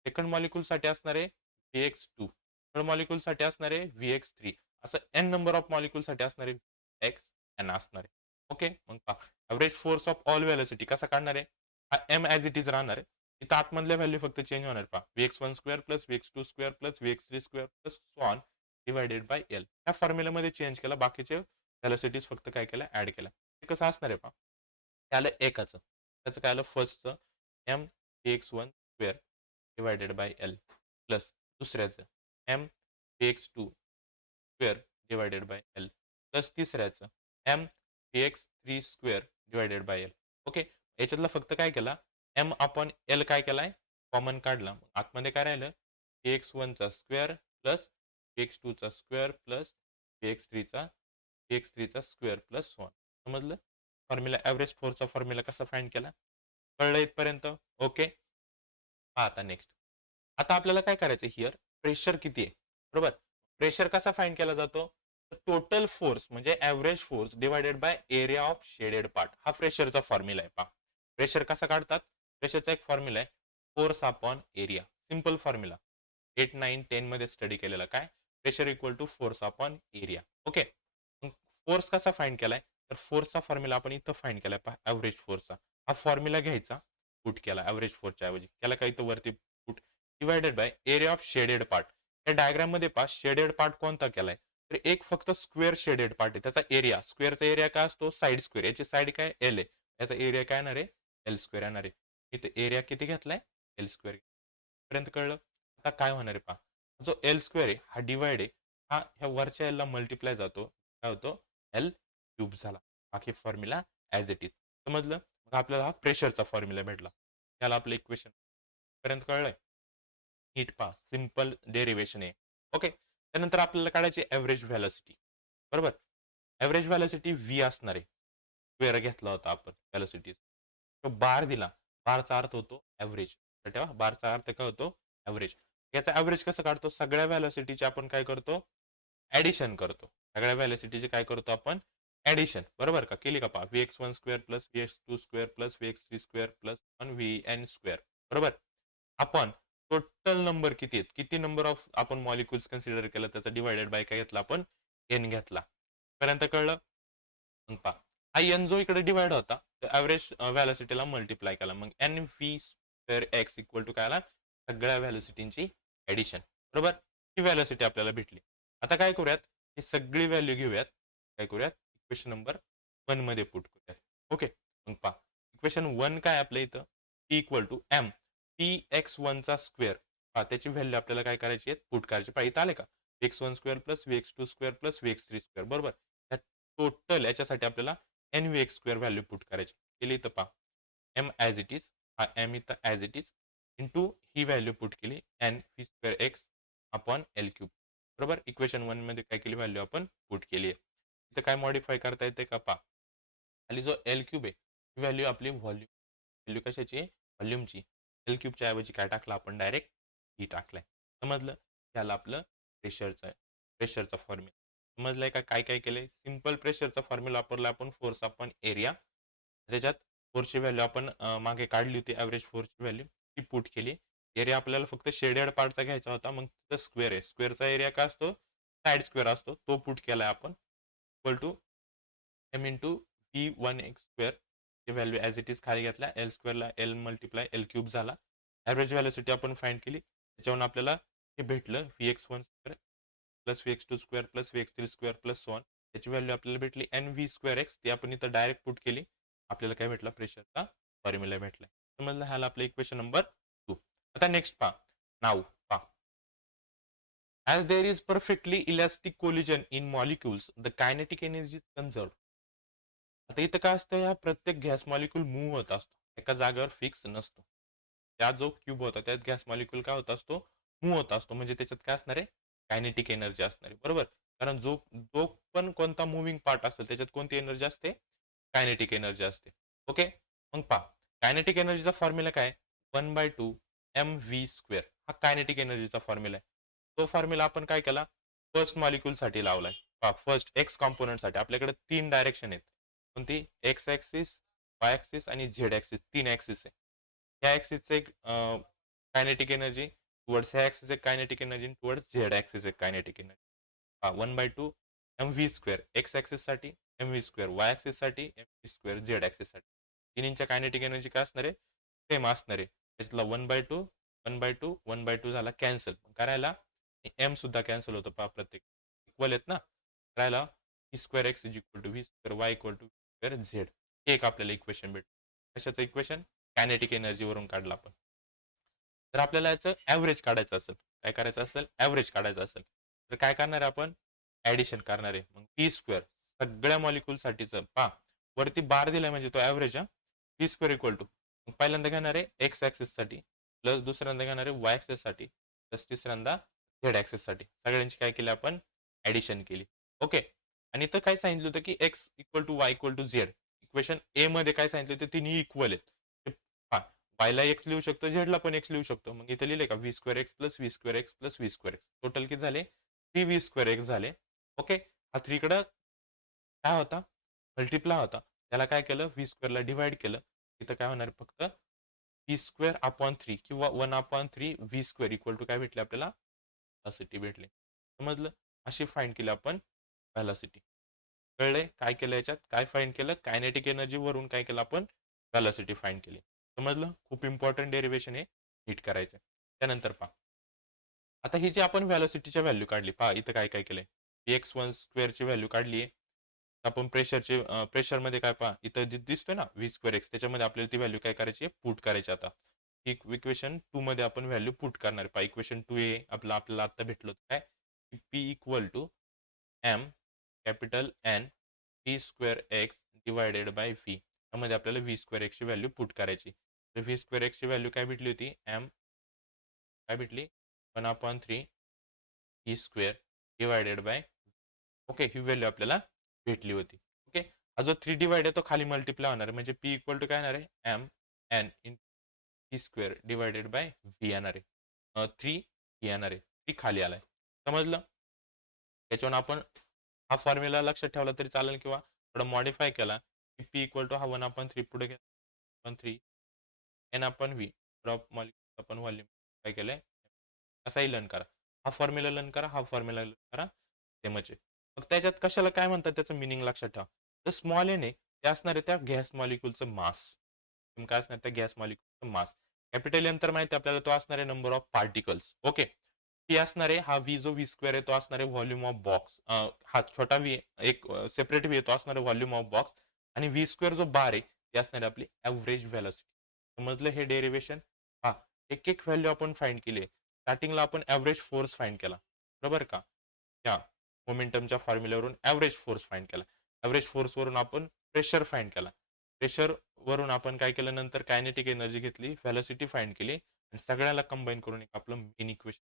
सेकंड मॉलिक्यूल साठी असणार आहे Vx2, थर्ड मॉलिक्यूल साठी असणार आहे Vx3, असं एन नंबर ऑफ मॉलिक्यूल साठी असणार आहे एक्स एन असणार आहे. ओके. मग पहा average force of all velocity कसा काढणार आहे, हा एम ॲज इट इज राहणार आहे. इथं आतमधल्या व्हॅल्यू फक्त चेंज होणार पहा Vx1 square plus Vx2 square plus Vx3 square plus so on divided by L. ह्या फॉर्म्युलामध्ये चेंज केला, बाकीचे व्हॅलोसिटीज फक्त काय केल्या ऍड केल्या. हे कसं असणार आहे पहा, ते आलं एकाचं, त्याचं काय आलं फर्स्टचं M Vx1 square divided by L plus दुसऱ्याचं M P X two square divided by L plus तिसऱ्याचं M P X three square divided by L. Okay, याच्यातला फक्त काय केला, एम अपॉन एल काय केलाय, कॉमन काढला. आतमध्ये काय राहिलं, पी एक्स वनचा स्क्वेअर प्लस पी एक्स टूचा स्क्वेअर प्लस पी एक्स थ्रीचा स्क्वेअर प्लस वन. समजलं? फॉर्म्युला ॲव्हरेज फोर्सचा फॉर्म्युला कसा फाइंड केला, कळलं इथपर्यंत? ओके. आता नेक्स्ट, आता आपल्याला काय करायचं हिअर, प्रेशर किती आहे, बरोबर. प्रेशर कसा फाइंड केला जातो, टोटल फोर्स म्हणजे average force divided by area of shaded part, हा प्रेशरचा फॉर्म्युला आहे. पहा प्रेशर कसा काढतात, प्रेशरचा एक फॉर्म्युला आहे, force upon area. Simple formula, 8, 9, 10 मध्ये स्टडी केलेला. काय, pressure equal to force upon area. Okay, force कसा फाइंड केलाय, तर फोर्सचा फॉर्म्युला आपण इथं फाइंड केलाय. पहा ॲव्हरेज फोर्सचा हा फॉर्म्युला घ्यायचा, पुट केला ॲव्हरेज फोर्सच्या ऐवजी, केला काही तर वरती put, divided by area of shaded part. या डायग्राम मध्ये पहा शेडेड पार्ट कोणता केलाय, तर एक फक्त स्क्वेअर शेडेड पार्ट आहे, त्याचा एरिया, स्क्वेअरचा एरिया काय असतो, साइड स्क्वेअर, याची साइड काय एल आहे, याचा एरिया काय येणार आहे, एल स्क्वेअर येणार आहे. इथे एरिया किती घेतलाय, एल स्क्वेअर. पर्यंत कळलं. आता काय होणार आहे पहा, जो एल स्क्वेअर आहे हा डिवाइड आहे, हा ह्या वरच्या एल ला मल्टिप्लाय जातो, काय होतो, एल क्यूब झाला. बाकी फॉर्म्युला ॲज इट इज. समजलं? मग आपल्याला हा प्रेशरचा फॉर्म्युला भेटला. त्याला आपलं इक्वेशन पर्यंत कळलंय. नीट पहा, सिंपल डेरिवेशन आहे. ओके, त्यानंतर आपल्याला काढायची ॲव्हरेज व्हॅलोसिटी, बरोबर. ॲव्हरेज व्हॅलोसिटी व्ही असणार आहे, स्क्वेअर घेतला होता आपण व्हॅलोसिटी, तो बार दिला, बारचा अर्थ होतो ॲव्हरेज. तेव्हा बारचा अर्थ काय होतो, ॲव्हरेज. याचा ॲव्हरेज कसं काढतो, सगळ्या व्हॅलोसिटीचे आपण काय करतो, ॲडिशन करतो. सगळ्या व्हॅलोसिटीचे काय करतो आपण, ॲडिशन, बरोबर का, केली का पहा, V X one square plus V X two square plus V X three square plus one V N square, बरोबर. आपण टोटल नंबर किती आहेत, किती नंबर ऑफ आपण मॉलिक्युल्स कन्सिडर केलं, त्याचा डिवायडेड बाय काय घेतला आपण, एन घेतला. पर्यंत कळलं. मग पहा, हा एन जो इकडे डिवाइड होता, ॲव्हरेज व्हॅलोसिटीला मल्टिप्लाय केला, मग N V square X equal to काय आला, सगळ्या व्हॅलोसिटींची ॲडिशन, बरोबर. ही व्हॅलोसिटी आपल्याला भेटली. आता काय करूयात, ही सगळी व्हॅल्यू घेऊयात, काय करूयात, इक्वेशन नंबर 1 मध्ये पुट करूयात. ओके, मग पहा इक्वेशन 1 काय आपल्या इथं, P equal to M P X वनचा स्क्वेअर. हा त्याची व्हॅल्यू आपल्याला काय करायची आहे, पुट करायची. पहा इथं आले का, X one square plus V X two square plus V X three square, बरोबर. टोटल याच्यासाठी आपल्याला N V X square value put करायची. केली इथं पहा, एम ॲज इट इज, हा एम इथं ॲज इट इज, इंटू ही व्हॅल्यू पुट केली, N V square X upon L cube, बरोबर. इक्वेशन 1 मध्ये काय केली व्हॅल्यू आपण पुट केली आहे. इथं काय मॉडिफाय करता येते का पहा, आणि जो एल क्यूब आहे ही व्हॅल्यू आपली व्हॉल्यूम, व्हॅल्यू कशाची आहे, व्हॉल्यूमची. एल क्यूबच्या ऐवजी काय टाकलं आपण, डायरेक्ट ही टाकलाय. समजलं, त्याला आपलं प्रेशरचा फॉर्म्युला. समजलंय का, काय काय केलंय, सिंपल प्रेशरचा फॉर्म्युला वापरला आपण, फोर्स अपॉन एरिया. त्याच्यात फोर्सची व्हॅल्यू आपण मागे काढली होती, ॲव्हरेज फोर्सची व्हॅल्यू ती पुट केली. एरिया आपल्याला फक्त शेडेड पार्टचा घ्यायचा होता, मग तिथं स्क्वेअर आहे, स्क्वेअरचा एरिया काय असतो, साइड स्क्वेअर असतो, तो पुट केलाय आपण, equal to M into V one X square. ची व्हॅल्यू ॲज इट इज खाली घेतला, एल स्क्वेअरला एल मल्टिप्लाय एल क्यूब झाला. ॲव्हरेज व्हॅलोसिटी आपण फाइंड केली, त्याच्यावरून आपल्याला हे भेटलं, V X one square plus V X two square plus V X three square plus one. त्याची व्हॅल्यू आपल्याला भेटली एन व्ही स्क्वेअर एक्स, ती आपण इथं डायरेक्ट पुट केली, आपल्याला काय भेटला, प्रेशरचा फॉर्म्युला भेटला. समजलं, ह्याला आपलं इक्वेशन नंबर 2. आता नेक्स्ट पहा, नाव पहा, as there is perfectly elastic collision in molecules, the kinetic energy is conserved. आता इथं काय असतं, या प्रत्येक गॅस मॉलिक्यूल मूव्ह होत असतो, एका जागेवर फिक्स नसतो. त्या जो क्यूब होता त्यात गॅस मॉलिक्यूल काय होत असतो, मूव्ह होत असतो, म्हणजे त्याच्यात काय असणार आहे, कायनेटिक एनर्जी असणार आहे, बरोबर. कारण जो जो पण कोणता मुव्हिंग पार्ट असेल त्याच्यात कोणती एनर्जी असते, कायनेटिक एनर्जी असते. ओके, मग पहा, कायनेटिक एनर्जीचा फॉर्म्युला काय, 1/2 एम व्ही स्क्वेअर, हा कायनेटिक एनर्जीचा फॉर्म्युला आहे. तो फॉर्म्युला आपण काय केला, फर्स्ट मॉलिक्यूलसाठी लावलाय. पहा फर्स्ट एक्स कॉम्पोनंटसाठी आपल्याकडे 3 डायरेक्शन आहेत, कोणती, एक्स ॲक्सिस, वाय ॲक्सिस आणि झेड ॲक्सिस, 3 ॲक्सिस आहे. ह्या ॲक्सिसचं एक कायनेटिक एनर्जी, टुवर्ड्स ह्या ॲक्सिस एक kinetic energy, towards Z axis एक कायनेटिक एनर्जी. हा 1/2 एम व्ही स्क्वेअर, एक्स ॲक्सिससाठी एम व्ही स्क्वेअर, वाय ॲक्सिससाठी एम व्ही स्क्वेअर, झेड ॲक्सिससाठी. तिन्हींच्या कायनेटिक एनर्जी काय असणार आहे, सेम असणार आहे. त्याच्यातला 1/2 1/2 1/2 झाला कॅन्सल, करायला एम सुद्धा कॅन्सल होतो, पहा प्रत्येक इक्वल आहेत ना, राहिला V square X is equal to V square Y equal to square Z. एक आपल्याला इक्वेशन भेट, कशाचं इक्वेशन, कायनेटिक एनर्जीवरून काढलं आपण. तर आपल्याला याचं ॲव्हरेज काढायचं असेल, काय करायचं असेल, ॲव्हरेज काढायचं असेल, तर काय करणार आहे आपण, ॲडिशन करणार आहे. मग पी स्क्वेअर सगळ्या मॉलिक्यूलसाठीचं पहा, वरती बार दिलाय म्हणजे तो ॲव्हरेज हा. पी स्क्वेअर इक्वल टू, मग पहिल्यांदा घेणार आहे एक्स ॲक्सिससाठी, प्लस दुसऱ्यांदा घेणार आहे वाय ॲक्सिससाठी, प्लस तिसऱ्यांदा झेड ॲक्सिससाठी. सगळ्यांची काय केली आपण, ॲडिशन केली. ओके. आणि इथं काय सांगितलं होतं की X equal to Y equal to Z. Equation A मध्ये काय सांगितलं होतं, तिन्ही इक्वल आहेत. पहा, वायला एक्स लिहू शकतो, झेडला पण एक्स लिहू शकतो. मग इथे लिहिले का V square x plus V square x plus V square x. Total किती झाले, 3 व्ही स्क्वेअर एक्स झाले. ओके. हा 3 इकडं काय होता, मल्टिप्लाय होता. त्याला काय केलं, व्ही स्क्वेअरला डिवाइड केलं. इथं काय होणार फक्त व्ही स्क्वेअर अपॉन 3 किंवा 1 upon 3 V square equal to काय भेटले आपल्याला, व्हेलॉसिटी भेटली. समजलं. अशी फाइंड केली आपण व्हेलॉसिटी. कळले काय केलं याच्यात, काय फाइंड केलं, कायनेटिक एनर्जी वरून काय केलं आपण, व्हेलॉसिटी फाइंड केली. समजलं. खूप इम्पॉर्टंट डेरिवेशन आहे, नीट करायचं. त्यानंतर पहा, आता ही जी आपण व्हेलॉसिटीची व्हॅल्यू काढली, पहा इथं काय काय केलंय, x1 स्क्वेअरची व्हॅल्यू काढली आहे. आपण प्रेशरमध्ये काय पहा, इथं दिसतोय ना व्ही स्क्वेअर एक्स, त्याच्यामध्ये आपल्याला ती व्हॅल्यू काय करायची आहे, पुट करायची. आता इक्वेशन 2 मध्ये आपण व्हॅल्यू पुट करणार आहे. पहा इक्वेशन 2 ए आपल्याला आता भेटलं काय, P equal to M capital N V square X divided by V. त्यामध्ये आपल्याला व्ही स्क्वेअर एक्सची व्हॅल्यू पुट करायची. तर व्ही स्क्वेअर एक्सची व्हॅल्यू काय भेटली होती, एम काय भेटली, 1/3 V square divided bye, okay, ही व्हॅल्यू आपल्याला भेटली होती. ओके. हा जो 3 डिवाइड आहे तो खाली मल्टिप्लाय होणार आहे, म्हणजे पी इक्वल टू काय येणार आहे, M N in V square divided by V येणार आहे. 3 व्ही येणार आहे, ती खाली आलाय. समजलं. त्याच्यावरून आपण हा फॉर्म्युला लक्षात ठेवला तरी चालेल, किंवा थोडा मॉडिफाय केला की पी इक्वल टू हा 1/3 पुढे घ्या, 1/3 एन आपण व्ही, ड्रॉप मॉलिक्युल आपण व्हॉल्यूम काय केलंय, असाही लर्न करा. हा फॉर्म्युला लर्न करा, हा फॉर्म्युला लर्न करा, सेमच आहे. मग त्याच्यात कशाला काय म्हणतात त्याचं मिनिंग लक्षात ठेवा. तर स्मॉल एन आहे ते असणार आहे त्या गॅस मॉलिक्युलचं मास. काय असणार त्या गॅस मॉलिक्युलचं मास. कॅपिटल एन तर माहिती आपल्याला, तो असणार आहे number of particles. Okay. T असणार आहे हा व्ही, जो व्ही स्क्वेअर आहे तो असणार आहे व्हॉल्यूम ऑफ बॉक्स. हा छोटा व्ही एक सेपरेट व्ही आहे, तो असणार आहे व्हॉल्यूम ऑफ बॉक्स. आणि व्ही स्क्वेअर जो बार आहे ते असणार आहे आपली ॲव्हरेज व्हेलॉसिटी. समजलं हे डेरिवेशन. हा, एक एक व्हॅल्यू आपण फाइंड केली. स्टार्टिंगला आपण ॲव्हरेज फोर्स फाइंड केला, बरोबर का, या मोमेंटमच्या फॉर्म्युल्यावरून ॲव्हरेज फोर्स फाइंड केला. ॲव्हरेज फोर्सवरून आपण प्रेशर फाइंड केला. प्रेशर वरून आपण काय केलं, नंतर कायनेटिक एनर्जी घेतली, व्हेलॉसिटी फाइंड केली, आणि सगळ्याला कंबाईन करून एक आपलं मेन इक्वेशन.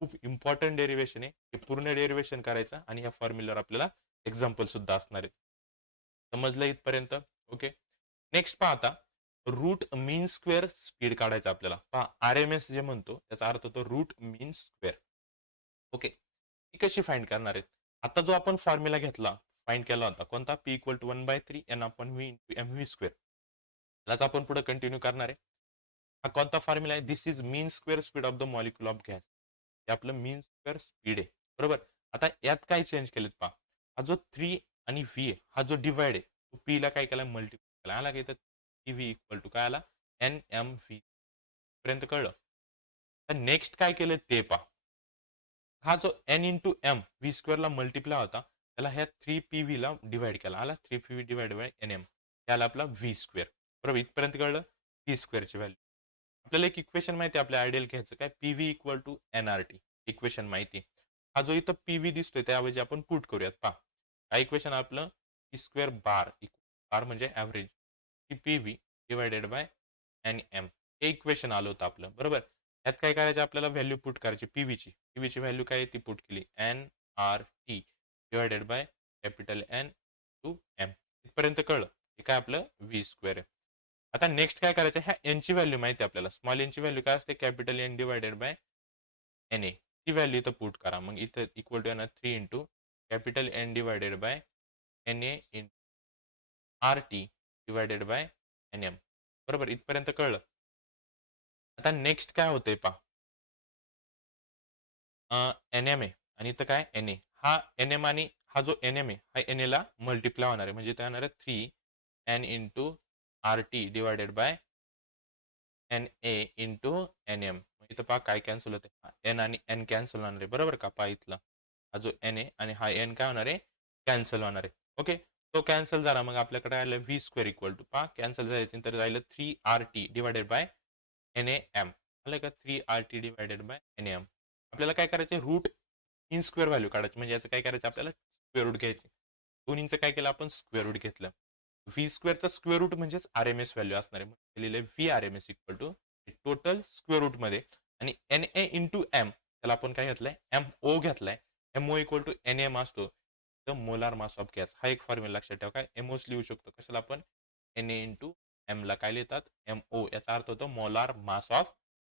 खूप इम्पॉर्टंट डेरिवेशन आहे, हे पूर्ण डेरिवेशन करायचं, आणि या फॉर्म्युल्यावर आपल्याला एक्झाम्पल सुद्धा असणार आहे. समजलं इथपर्यंत. ओके. नेक्स्ट पहा आता, रूट मीन स्क्वेअर स्पीड काढायचा आपल्याला. पहा आर एम एस जे म्हणतो त्याचा अर्थ होतो रूट मीन स्क्वेअर. ओके. ती कशी फाइंड करणार आहेत, आता जो आपण फॉर्म्युला घेतला, फाइंड केला होता कोणता, P equal to 1/3 N upon V into M V square, त्यालाच आपण पुढे कंटिन्यू करणार आहे. हा कोणता फॉर्म्युला आहे, this is mean square speed of the molecule of gas. हे आपलं मीन स्क्वेअर स्पीड आहे, बरोबर. आता यात काय चेंज केलेत पहा, हा जो 3 आणि व्ही आहे, हा जो डिवाइड आहे, तो पी ला काय केला, मल्टिप्लाय केला. आला का इथं, पी व्ही इक्वल टू काय आला, एन एम व्ही. पर्यंत कळलं. तर नेक्स्ट काय केलं ते पहा, हा जो एन इंटू एम व्ही स्क्वेअरला मल्टिप्लाय होता, त्याला ह्या 3 ला डिवाइड केला. आला 3 PV divide by N M, त्याला आपला व्ही स्क्वेअर. बरोबर, इथपर्यंत कळलं. व्ही स्क्वेअरची व्हॅल्यू आपल्याला एक इक्वेशन माहिती आहे, आपल्या आयडियल घ्यायचं काय, P V equal to N R T. Equation माहिती. हा जो इथं पी व्ही दिसतोय त्याऐवजी आपण पुट करूयात. पहा, हा इक्वेशन आपलं पी स्क्वेअर बार, बार म्हणजे average, P V divided by N M, हे इक्वेशन आलं होतं आपलं, बरोबर. यात काय करायचं, आपल्याला व्हॅल्यू पुट करायची पीव्हीची. पीव्हीची व्हॅल्यू काय आहे ती पुट केली, N R T divided by capital N to M. इथपर्यंत कळलं. हे काय आपलं व्ही स्क्वेअर आहे. आता नेक्स्ट काय करायचं, ह्या एनची व्हॅल्यू माहिती आहे आपल्याला, स्मॉल एनची व्हॅल्यू काय असते, capital N divided by N A. ती व्हॅल्यू इथं पुट करा. मग इथं इक्वल टू येणार 3 into capital N divided by N A in R T divided by N M. बरोबर, इथपर्यंत कळलं. आता नेक्स्ट काय होतंय पहा, एन एम आहे आणि इथं काय एन ए. हा एन एम आणि हा जो एन एम आहे हा एन एला मल्टिप्लाय होणार आहे, म्हणजे इथं येणार आहे 3 N into R T divided by N A into N M. इथं पहा काय कॅन्सल होते, एन आणि एन कॅन्सल होणार आहे, बरोबर का. पहा इथला हा जो एन आहे आणि हा एन काय होणार आहे, कॅन्सल होणार आहे. ओके. तो कॅन्सल झाला, मग आपल्याकडे राहिलं व्ही स्क्वेअर इक्वल टू, पहा कॅन्सल झाले तर राहिलं 3 R T divided by N A M. आलं का 3RT डिवायडेड बाय NM. आपल्याला काय करायचं रूट इन स्क्वेअर व्हॅल्यू काढायची म्हणजे याचं काय करायचं आपल्याला स्क्वेअर रूट घ्यायचे. दोन्हीचं काय केलं आपण स्क्वेअर रूट घेतलं. व्ही स्क्वेअरचा स्क्वेअर रूट म्हणजेच RMS व्हॅल्यू असणार आहे. लिहिलं VRMS equal to total square root मध्ये आणि NA इंटू एम त्याला आपण काय घेतलंय MO घेतलाय. MO इक्वल टू NM असतो. तर मोलार मास ऑफ गॅस हा एक फॉर्म्युला लक्षात ठेवा. काय MOच लिहू शकतो कशाला आपण NA इंटू एम ला काय लिहितात MO याचा अर्थ होतो मोलार मास ऑफ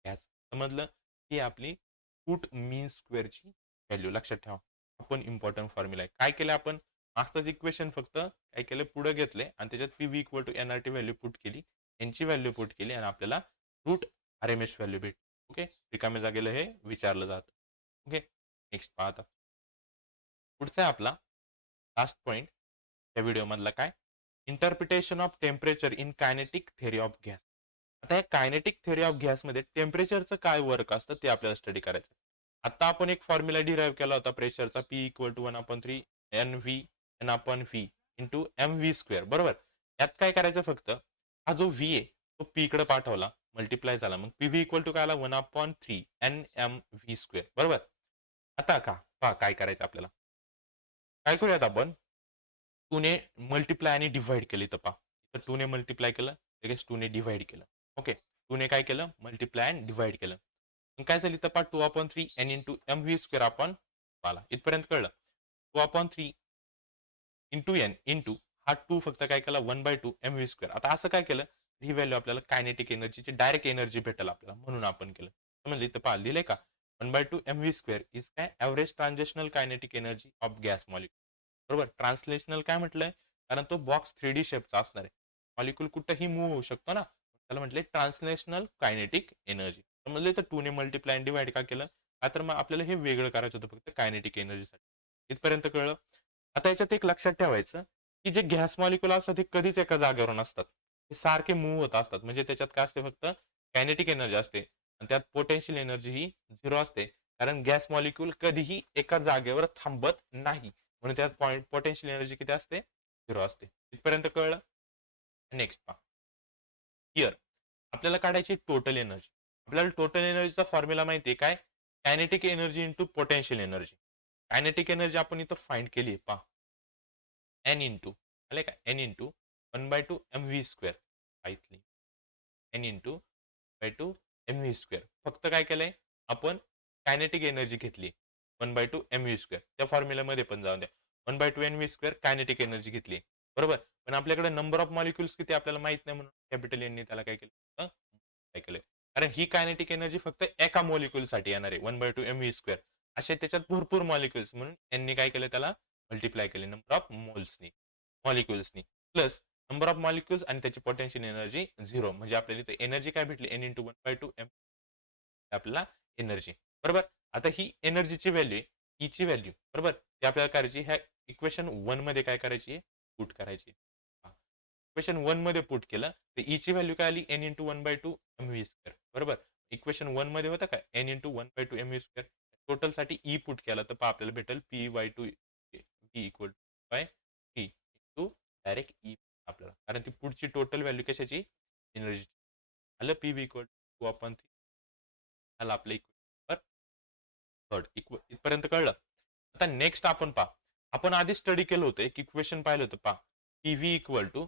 गॅस. समजलं ही आपली रूट मीन स्क्वेअरची व्हॅल्यू लक्षात ठेवा. आपण इम्पॉर्टंट फॉर्म्युला आहे. काय केलं आपण मागचंच इक्वेशन फक्त काय केलं पुढे घेतले आणि त्याच्यात PV equal to NRT value put केली. यांची व्हॅल्यू पुट केली आणि आपल्याला रूट RMS व्हॅल्यू भेट. ओके रिकाम्या जागेला हे विचारलं जातं. ओके नेक्स्ट पहा आता पुढचा आहे आपला लास्ट पॉइंट त्या व्हिडिओमधला काय interpretation of temperature in kinetic theory of gas. आता या कायनेटिक थेरी ऑफ गॅसमध्ये टेम्परेचरचं काय वर्क असतं ते आपल्याला स्टडी करायचं. आता आपण एक फॉर्म्युला डिराईव्ह केला होता प्रेशरचा P equal to 1/3 NV N/V into MV square बरोबर. यात काय करायचं फक्त हा जो V आहे तो P इकडे पाठवला मल्टिप्लाय झाला मग PV इक्वल टू काय आला 1/3 NMV स्क्वेअर बरोबर. आता का पहा काय करायचं आपल्याला काय करूयात आपण 2 ने मल्टिप्लाय आणि डिवाइड केली तर पहा तर 2 ने मल्टिप्लाय केलं लगेच 2 ने डिवाइड केलं. ओके 2 ने काय केलं मल्टिप्लाय आणि डिवाइड केलं मग काय झाली तर पहा 2/3 N इंटू MV स्क्वेअर आपण पाला इथपर्यंत कळलं. 2/3 इंटू एन इंटू हा 2 फक्त काय केला 1/2 MV स्क्वेअर. आता असं काय केलं ही व्हॅल्यू आपल्याला कायनेटिक एनर्जीची डायरेक्ट एनर्जी भेटेल आपल्याला म्हणून आपण केलं. समजलं इथं पहा लिहिलंय का 1/2 MV स्क्वेअर इज काय average translational kinetic energy of gas molecule. बरोबर ट्रान्सलेशनल काय म्हटलंय कारण तो बॉक्स 3D शेपचा असणार आहे. मॉलिक्युल कुठेही मूव्ह होऊ शकतो ना त्याला म्हटले ट्रान्सलेशनल कायनेटिक एनर्जी. समजले तर 2 ने मल्टिप्लाय डिवाइड का केलं का तर मग आपल्याला हे वेगळं करायचं होतं फक्त कायनेटिक एनर्जीसाठी इथपर्यंत कळलं. आता याच्यात एक लक्षात ठेवायचं की जे गॅस मॉलिक्युल असतात हे कधीच एका जागेवर नसतात. हे सारखे मूव्ह होत असतात म्हणजे त्याच्यात काय असते फक्त कायनेटिक एनर्जी असते आणि त्यात पोटेन्शियल एनर्जी ही 0 असते कारण गॅस मॉलिक्युल कधीही एका जागेवर थांबत नाही म्हणून त्यात पोटेन्शियल एनर्जी किती असते 0 असते. इथपर्यंत कळलं. नेक्स्ट पहा हिअर आपल्याला काढायची टोटल एनर्जी. आपल्याला टोटल एनर्जीचा फॉर्म्युला माहिती आहे काय kinetic energy into potential energy. Kinetic energy आपण इथं फाइंड केली आहे पहा एन इंटू आले का एन इंटू 1/2 MV स्क्वेअर इथली एन इंटू 1/2 MV स्क्वेअर. फक्त काय केलंय आपण कायनेटिक एनर्जी घेतली 1/2 MV स्क्वेअर त्या फॉर्म्युल्यामध्ये पण जाऊन द्या 1/2 MV स्क्वेअर कायनेटिक एनर्जी घेतली बरोबर. पण आपल्याकडे नंबर ऑफ मॉलिक्युल्स किती आपल्याला माहित नाही म्हणून कॅपिटल एननी त्याला काय केलं काय केलंय कारण ही कायनेटिक एनर्जी फक्त एका मॉलिक्युलसाठी येणार आहे 1/2 MV स्क्वेअर. असे त्याच्यात भरपूर मॉलिक्युल्स म्हणून यांनी काय केलं त्याला मल्टिप्लाय केले नंबर ऑफ मोल्सनी मॉलिक्युल्सनी प्लस नंबर ऑफ मॉलिक्युल्स आणि त्याची पोटेन्शियल एनर्जी 0 म्हणजे आपल्याला इथे एनर्जी काय भेटली एन इंटू 1/2 M आपल्याला एनर्जी बरोबर. आता ही एनर्जीची व्हॅल्यू आहे ची व्हॅल्यू बरोबर ती आपल्याला करायची ह्या इक्वेशन 1 मध्ये काय करायची पुट करायची. इक्वेशन 1 मध्ये पुट केलं तर ची व्हॅल्यू काय आली एन इंटू 1/2 MV स्क्वेअर बरोबर. इक्वेशन 1 मध्ये होतं का N into 1/2 MV square total साठी पुट केला तर आपल्याला भेटेल PY2 equal by T into direct आपल्याला कारण ती पुढची टोटल व्हॅल्यू कशाची एनर्जी आलं PV इक्वल 2/3 आलं आपलं इक्वेशन थर्ड इथपर्यंत कळलं. आता नेक्स्ट आपण पहा आपण आधी स्टडी केलं होतं एक इक्वेशन पाहिलं होतं पहा PV इक्वल टू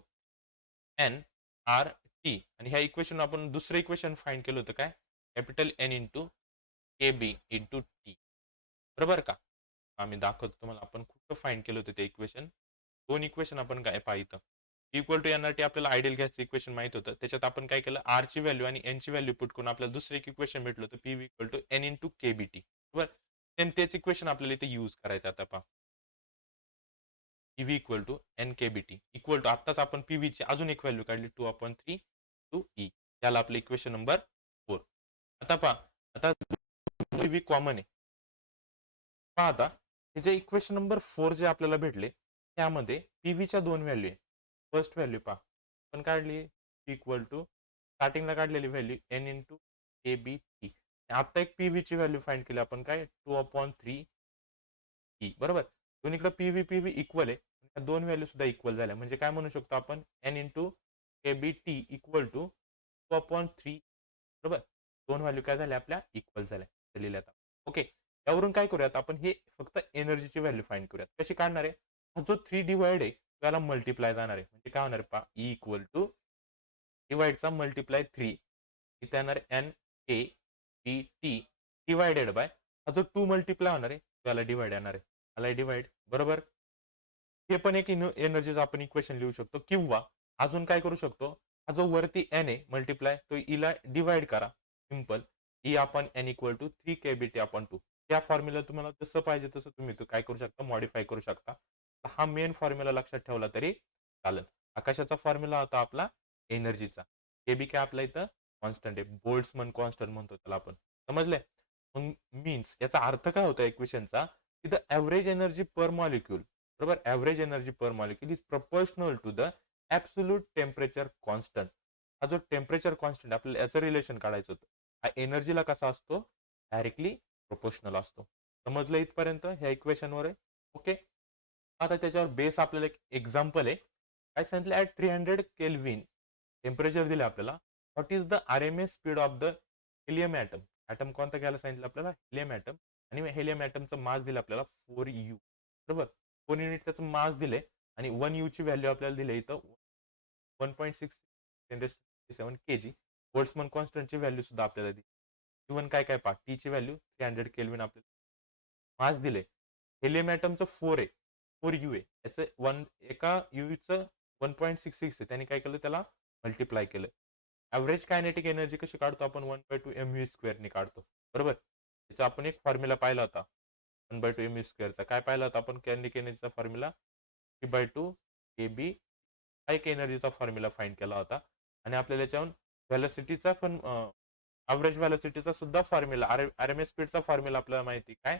NRT आणि ह्या इक्वेशन आपण दुसरं इक्वेशन फाइंड केलं होतं काय capital N into KB into T बरोबर का. आम्ही दाखवतो तुम्हाला आपण कुठं फाइंड केलं होतं ते इक्वेशन. दोन इक्वेशन आपण काय पाहिलं इक्वल टू NRT आपल्याला आयडियल गॅसचं इक्वेशन माहित होतं त्याच्यात आपण काय केलं R ची व्हॅल्यू आणि N ची व्हॅल्यू पुट करून आपल्याला दुसरं एक इक्वेशन भेटलं होतं PV equal to N into KBT बरोबर. सेम तेच इक्वेशन आपल्याला इथे यूज करायचं आता पहा PV equal to NKBT equal to आत्ताच आपण PV ची अजून एक व्हॅल्यू काढली 2/3 टू E त्याला आपलं इक्वेशन नंबर 4. आता पहा आता PV कॉमन आहे पहा आता हे जे इक्वेशन नंबर 4 जे आपल्याला भेटले त्यामध्ये PVच्या दोन व्हॅल्यू आहे. फर्स्ट व्हॅल्यू पहा आपण काढली इक्वल टू स्टार्टिंगला काढलेली व्हॅल्यू N इंटू KBT. आता एक PV ची व्हॅल्यू फाइंड केली आपण काय 2/3 E बरोबर. दोन्हीकडे PV इक्वल आहे दोन व्हॅल्यू सुद्धा इक्वल झाल्या म्हणजे काय म्हणू शकतो आपण N into KBT equal to 2/3 बरोबर. दोन व्हॅल्यू काय झाल्या आपल्या इक्वल झाल्या लिहिल्यात. ओके, यावरून काय करूयात आपण हे फक्त एनर्जीची व्हॅल्यू फाइंड करूयात. कशी काढणार आहे? हा जो 3 डिवाइड आहे त्याला मल्टिप्लाय जाणार आहे. म्हणजे काय होणार आहे पहा, ई इक्वल टू डिवाइडचा मल्टिप्लाय 3 इथे येणार N A T T divided by हा जो 2 मल्टिप्लाय होणार आहे त्याला डिवाइड येणार आहे. आला डिवाइड बरोबर. हे पण एक एनर्जीचं आपण इक्वेशन लिहू शकतो किंवा अजून काय करू शकतो, हा जो वरती एन आहे मल्टिप्लाय तो ईला डिवाइड करा. सिंपल ई आपण एन इक्वल टू 3 केबीटी आपण 2. या फॉर्म्युला तुम्हाला जसं पाहिजे तसं तुम्ही तो काय करू शकता, मॉडिफाय करू शकता. हा मेन फॉर्म्युला लक्षात ठेवला तरी चालेल. आकाशाचा फॉर्म्युला होता आपला एनर्जीचा. केबी काय आपला इथं कॉन्स्टंट आहे, बोल्ट्समन कॉन्स्टंट म्हणतो त्याला आपण. समजले? मग मीन्स याचा अर्थ काय होता इक्वेशनचा, की the average energy per molecule बरोबर, average energy per molecule is proportional to the absolute temperature constant. हा जो टेम्परेचर कॉन्स्टंट आपल्याला याचं रिलेशन काढायचं होतं, हा एनर्जीला कसा असतो, डायरेक्टली प्रोपोर्शनल असतो. समजलं इथपर्यंत ह्या इक्वेशनवर आहे. ओके, आता त्याच्यावर बेस आपल्याला एक एक्झाम्पल आहे. काय सांगितलं, ॲट 300 केल्विन टेम्परेचर दिलं आपल्याला. What is the R M S speed of the helium atom. Atom कोणता घ्यायला सांगितलं आपल्याला, हेलियम ॲटम. आणि हेलियम ॲटमचं मास दिलं आपल्याला 4U बरोबर. 4 युनिट त्याचं मास दिले आणि 1 यूची व्हॅल्यू आपल्याला दिली इथं 1.6 kg. बोल्ट्झमन कॉन्स्टंटची व्हॅल्यू सुद्धा आपल्याला दिली. इव्हन काय काय पहा, टीची व्हॅल्यू 300 केल्विन आपल्याला मास दिले. हेलियम ॲटमचं 4 आहे, 4U आहे. याचं एका यूचं 1.66 आहे. त्याने काय केलं, त्याला मल्टिप्लाय केलं. ॲव्हरेज कायनेटिक एनर्जी कशी काढतो आपण, 1/2 mv स्क्वेअरने काढतो बरोबर. त्याचा आपण एक फॉर्म्युला पाहिला होता 1/2 mv स्क्वेअरचा. काय पाहिला होता आपण कायनेटिक एनर्जीचा फॉर्म्युला, P/2 KB. हा एक एनर्जीचा फॉर्म्युला फाइंड केला होता. आणि आपल्याला याच्यावरून व्हॅलोसिटीचा पण ॲव्हरेज व्हॅलोसिटीचा सुद्धा फॉर्म्युला, आर एम एस स्पीडचा फॉर्म्युला आपल्याला माहिती काय,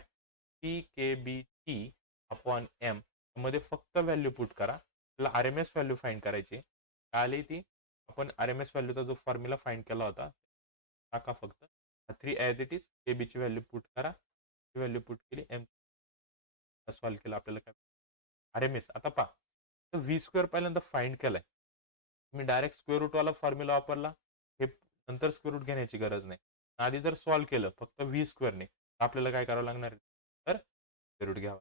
T K B T upon M. मध्ये फक्त व्हॅल्यू पुट करा. आपल्याला R M S value find करायची. काय आली ती, आपण आर एम एस व्हॅल्यूचा जो फॉर्म्युला फाइंड केला होता टाका फक्त 3 ॲज इट इज. केबीची व्हॅल्यू पुट करा, व्हॅल्यू पुट केली, एम सॉल्व्ह केला. आपल्याला काय आर एम एस. आता पहा, व्ही स्क्वेअर पहिल्यांदा फाइंड केलाय. मी डायरेक्ट स्क्वेअर रूटवाला फॉर्म्युला वापरला, हे नंतर स्क्वेअर रूट घेण्याची गरज नाही. आधी जर सॉल्व्ह केलं फक्त व्ही स्क्वेअरने, आपल्याला काय करावं लागणार, तर स्क्वेअर रूट घ्यावा.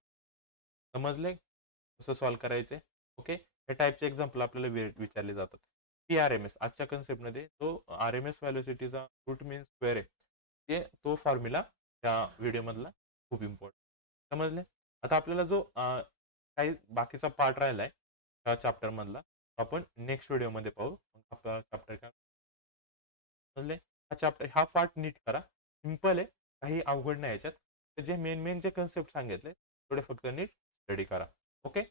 समजले कसं सॉल्व्ह करायचे. ओके, हे टाईपचे एक्झाम्पल आपल्याला विचारले जातात. पी आर एम एस आजच्या कन्सेप्टमध्ये जो आर एम एस व्हॅलोसिटीचा रूट मीन स्क्वेअर आहे, ते तो फॉर्म्युला त्या व्हिडिओमधला खूप इम्पॉर्टंट. समजले. आता आपल्याला जो काही बाकीचा पार्ट राहिलाय त्या चॅप्टर मधला, आपण नेक्स्ट व्हिडिओमध्ये पाहू. आपला चॅप्टर काय समजले. हा चॅप्टर हा पार्ट नीट करा, सिंपल आहे, काही अवघड नाही याच्यात. जे मेन मेन जे कन्सेप्ट सांगितले थोडे फक्त नीट स्टडी करा. ओके.